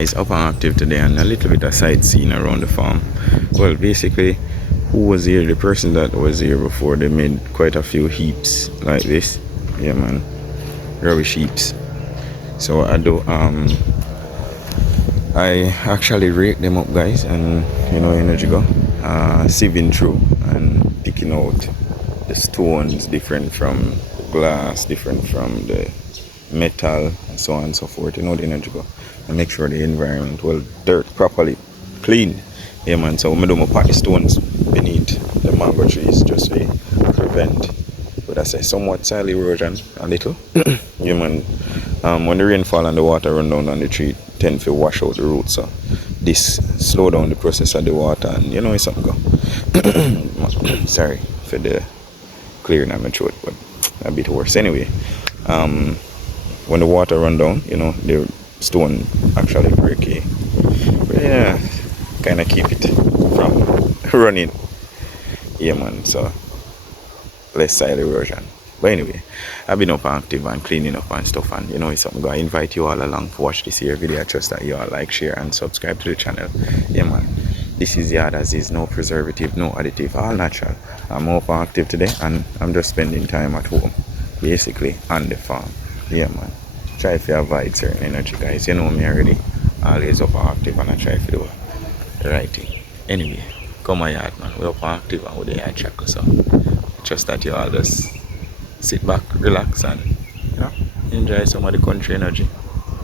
It's up and active today and a little bit of sightseeing around the farm. Well, basically, who was here? The person that was here before, they made quite a few heaps like this. Yeah, man, rubbish heaps. So I actually rake them up, guys, and energy go, sieving through and picking out the stones different from the glass, different from the metal, and so on and so forth. The energy go, and make sure the environment well dirt properly clean. Yeah, man. So I do my pack the stones beneath the mango trees just to prevent, would I say, somewhat soil erosion a little. Yeah, man. When the rainfall and the water run down on the tree, tend to wash out the roots. So this slow down the process of the water, and it's something go. Sorry for the clearing of my throat, but a bit worse. Anyway, when the water run down, the stone actually break. But yeah, kind of keep it from running. Yeah, man. So less soil erosion. But anyway, I've been up and active and cleaning up and stuff, and it's something I invite you all along to watch this here video. I trust that you all like, share and subscribe to the channel. Yeah, man. This is Yard As Is, no preservative, no additive, all natural. I'm up and active today, and I'm just spending time at home, basically on the farm. Yeah, man. Try to avoid certain energy, guys. You know me already. Always up and active, and I try to do the right thing. Anyway, come my yard, man. We're up and active and we're the yard tracker, so just that you all just sit back, relax, and enjoy some of the country energy.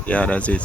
Yeah, that's it.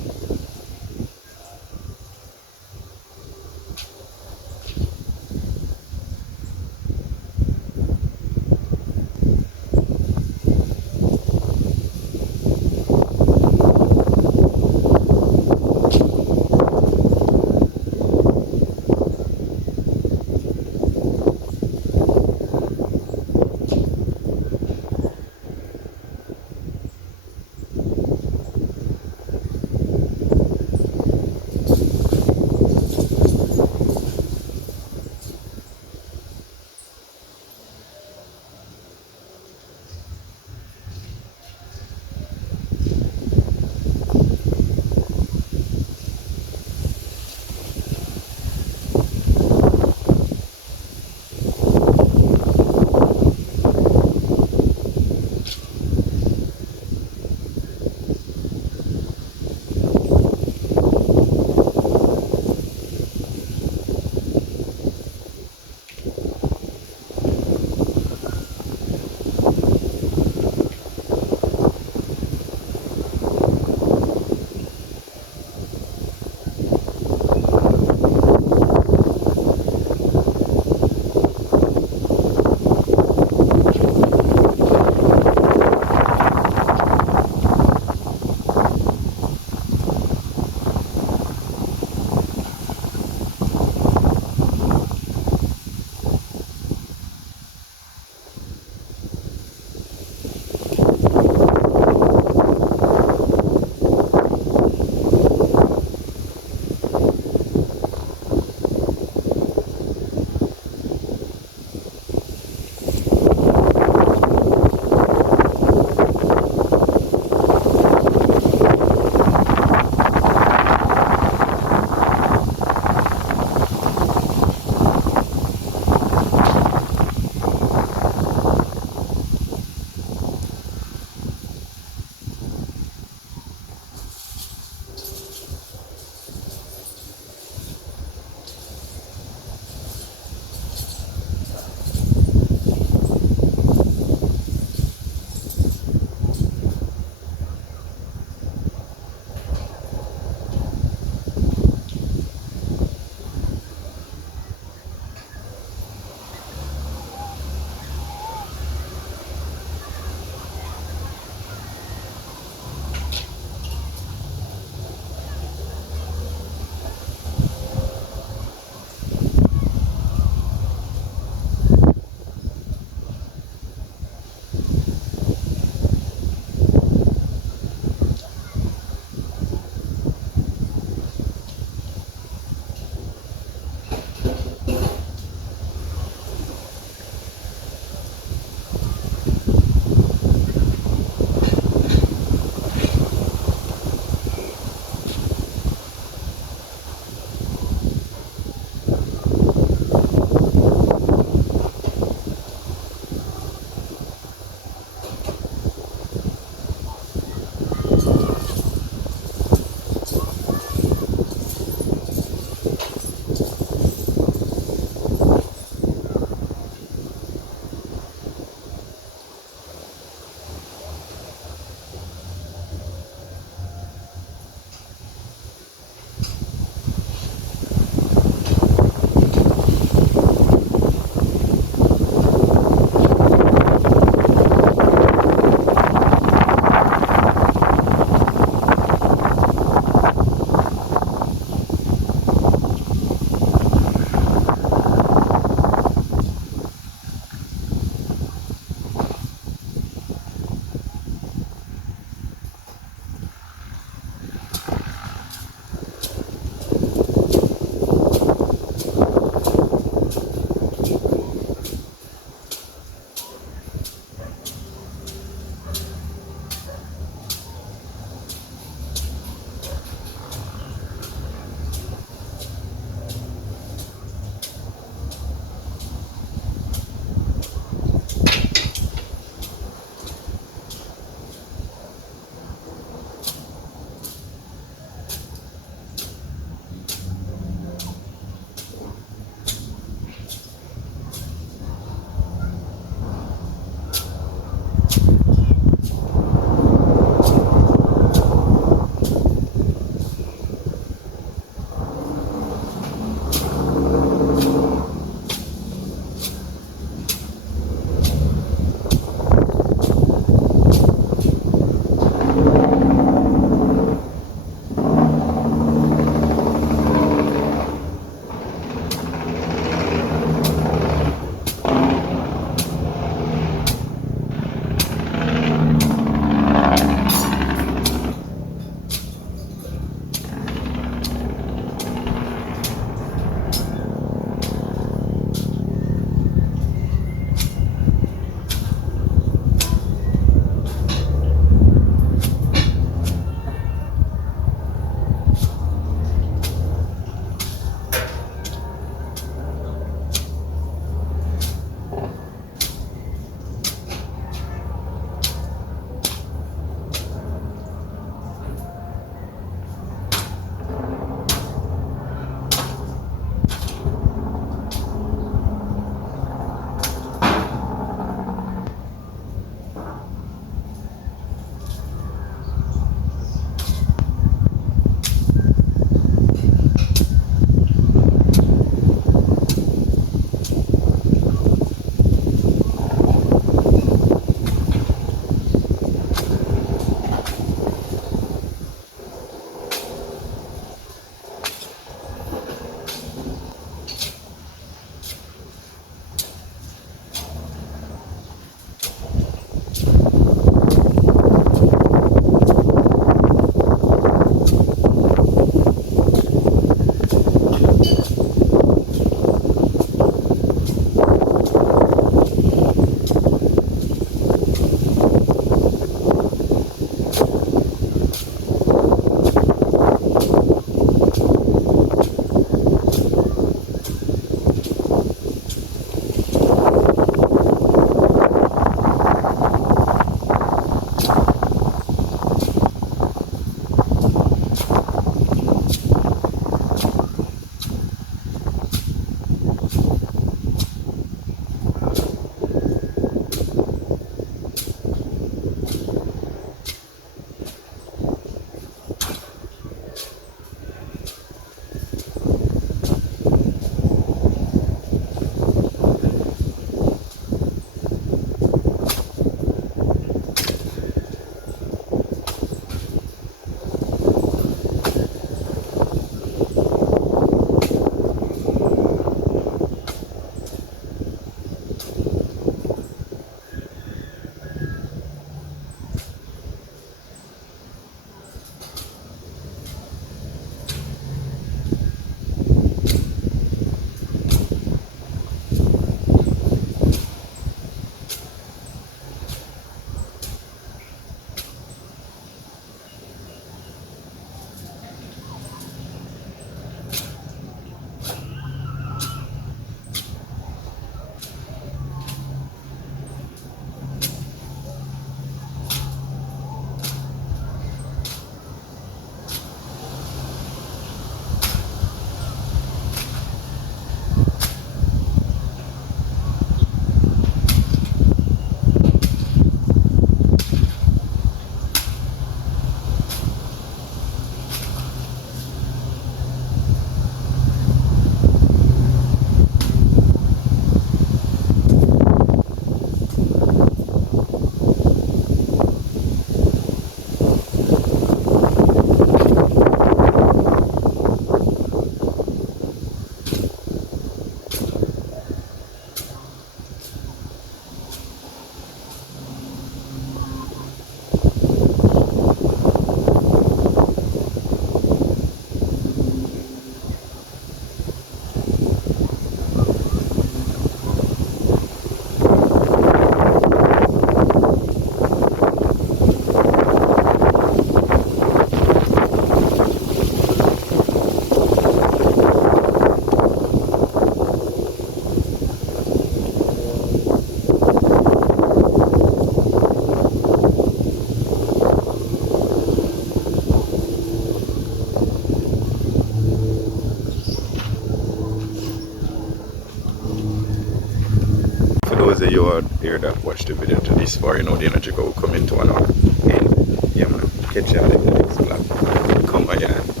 out there that watched the video to this far, you know the energy go will come into an hour. And yeah man, catch you on the next vlog. Come again.